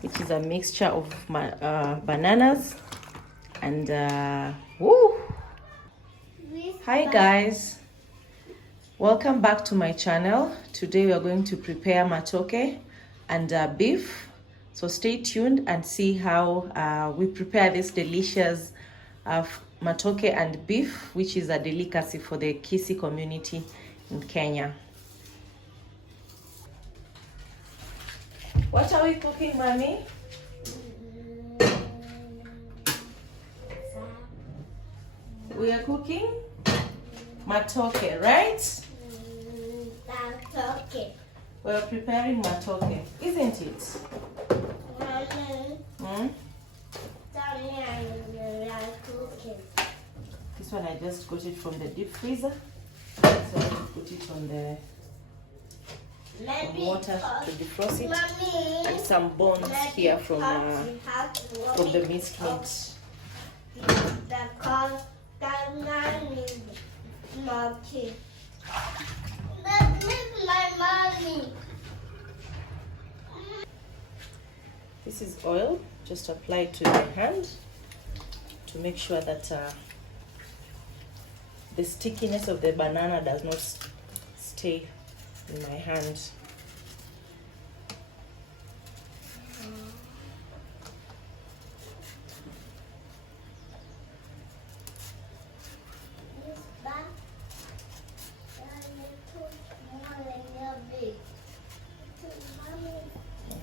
which is a mixture of bananas and woo. Hi guys, welcome back to my channel. Today we are going to prepare matoke and beef, so stay tuned and see how we prepare this delicious matoke and beef, which is a delicacy for the Kisii community in Kenya. What are we cooking, mommy? We are cooking matoke, right? Matoke. We are preparing matoke, isn't it? This one I just got it from the deep freezer, so I have to put it on the water to defrost it. Mommy, and some bones here from the minced meat. This is oil, just apply it to the hand to make sure that the stickiness of the banana does not stay in my hand.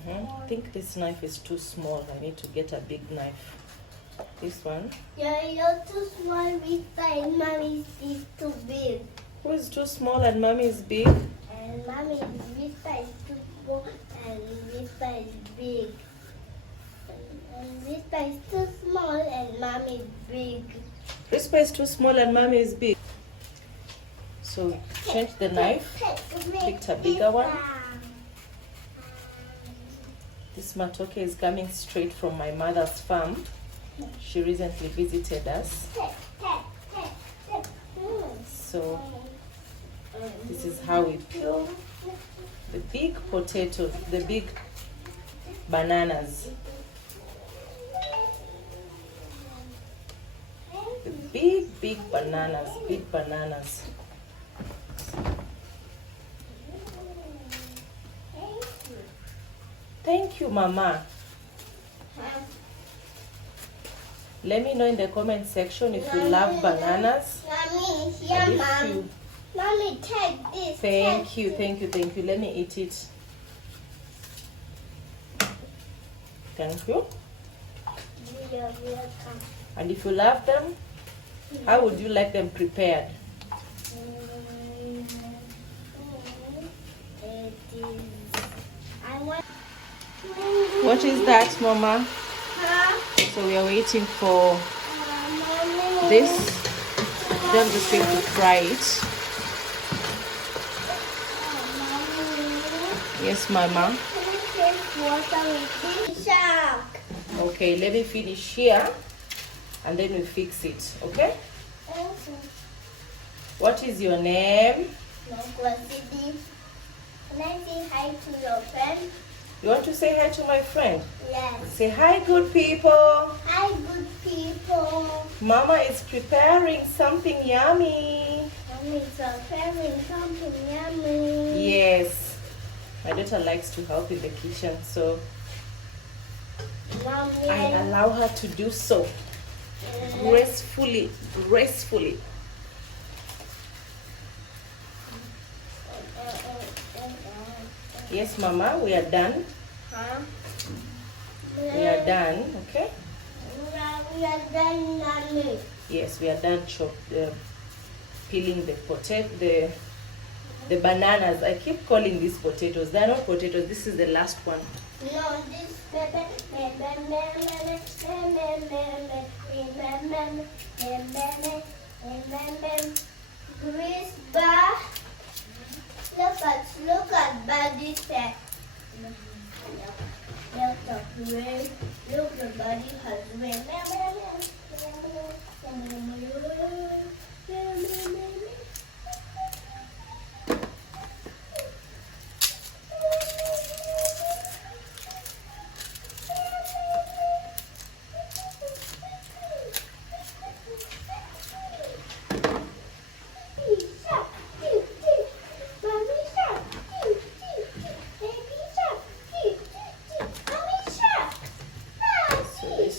I think this knife is too small. I need to get a big knife. This one. Yeah, you're too small. This side, mommy is too big. Who is too small and mommy is big? And mommy, this side is too small and this side is big. And this side is too small and mommy is big. This is too small and mommy is big. So change the knife. Picked a bigger one. This matoke is coming straight from my mother's farm. She recently visited us. So this is how we peel the big potatoes, the big bananas. The big bananas, big bananas. Thank you, Mama. Let me know in the comment section if you love bananas. Mommy, here, Mom. Mommy, take this. Thank you. Let me eat it. Thank you. You're welcome. And if you love them, how would you like them prepared? What is that, Mama? So we are waiting for this. Then just going to fry it. Yes, Mama. Okay, let me finish here and then we fix it, okay? What is your name? Can I say hi to your friend? You want to say hi to my friend? Yes. Say hi, good people. Hi, good people. Mama is preparing something yummy. Mommy is preparing something yummy. Yes. My daughter likes to help in the kitchen, so Mommy, I allow her to do so gracefully. Yes, Mama, we are done. Huh? We are done, okay? We are done, Mommy. Yes, we are done peeling the the bananas. I keep calling these potatoes. They are not potatoes. This is the last one. No, this look at body set. Look, the body has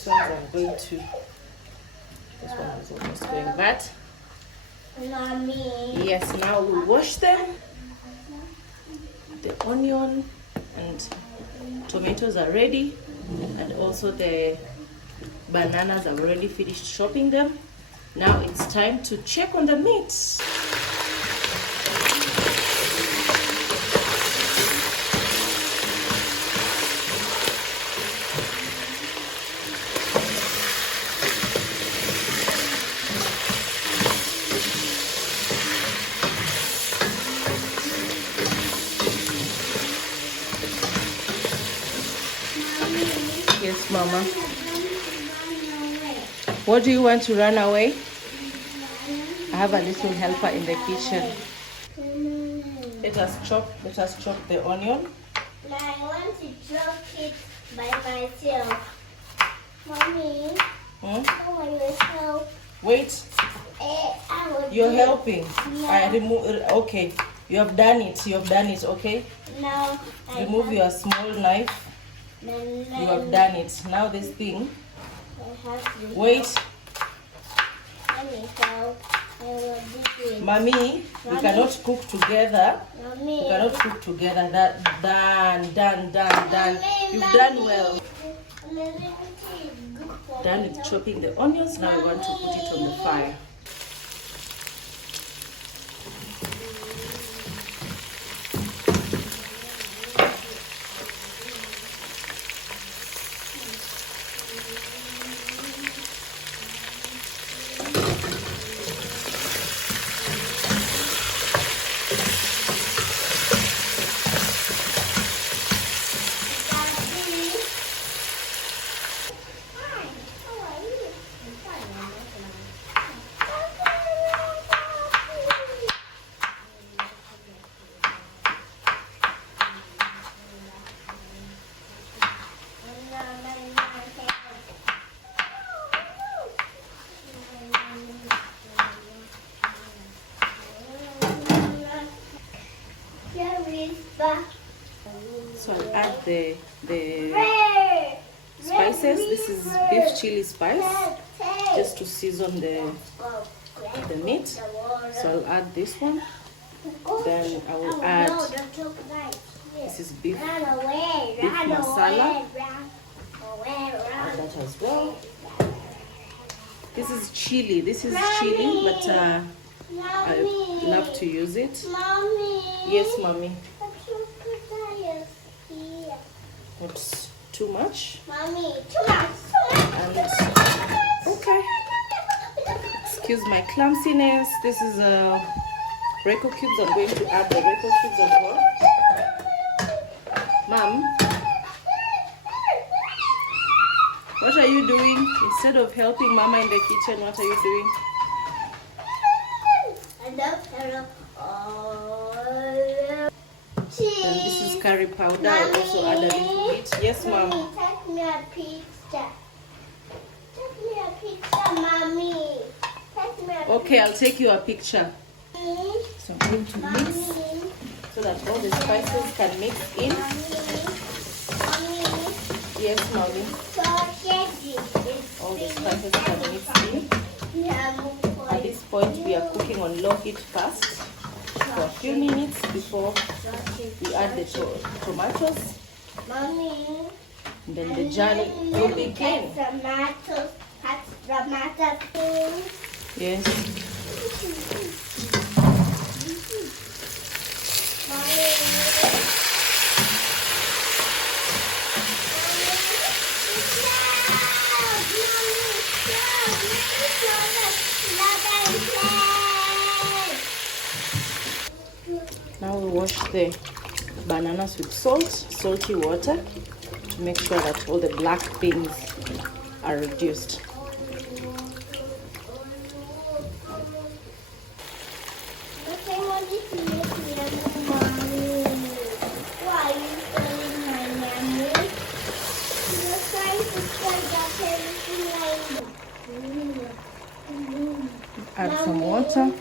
ones I'm going to. This one is almost going bad. Mommy. Yes, now we wash them. The onion and tomatoes are ready, and also the bananas. I've already finished chopping them. Now it's time to check on the meat. Yes, Mama. What do you want to run away? I have a little helper in the kitchen. Let us chop the onion. I want to chop it by myself. Mommy, I want to help. Wait, you're helping. No. I remove. Okay, you have done it. Okay. Now Remove your small knife. You have done it. Now this thing. Wait, Let me help. I will do it. Mommy, we Mommy. cannot cook together. Mommy. We cannot cook together. That done. Mommy, You've Mommy. done well. Mommy, Done with chopping the onions. Now we want to put it on the fire. So I'll add the spices. This is beef chili spice, just to season the meat. So I'll add this one. Then I will add, this is beef masala. Add that as well. This is chili. But I love to use it. Mommy. Yes, Mommy. Not too much. Mommy, too much. And okay. Excuse my clumsiness. This is Reiko cubes. I'm going to add the Reiko cubes as well. Mom, what are you doing? Instead of helping Mama in the kitchen, what are you doing? And this is curry powder. I'll also add a little bit. Yes, Mom. Take me a picture. Take me a picture, Mommy. Take me a Okay, I'll take you a picture. picture. So I'm going to mix so that all the spices can mix in. Mommy. Yes, Mommy. All the spices can mix in. At this point, we are cooking on low heat first for a few minutes before we add the tomatoes. Mommy. And then the journey will begin. Tomatoes. Yes. Now we wash the bananas with salty water, to make sure that all the black things are reduced. Add some water.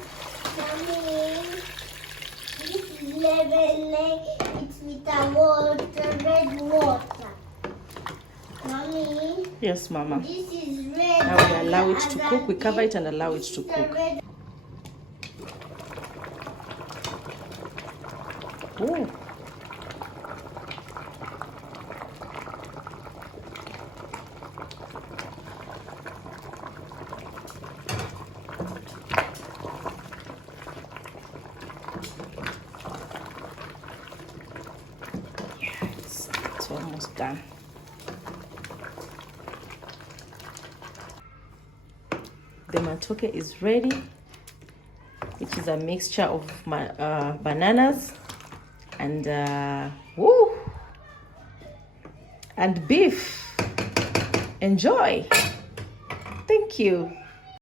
It's with the water, red water. Mommy. Yes, Mama. This is red. Now we allow it to cook. We cover it and allow it to cook. Ooh. Yes, it's almost done. The matoke is ready, which is a mixture of my bananas and and beef. Enjoy. Thank you.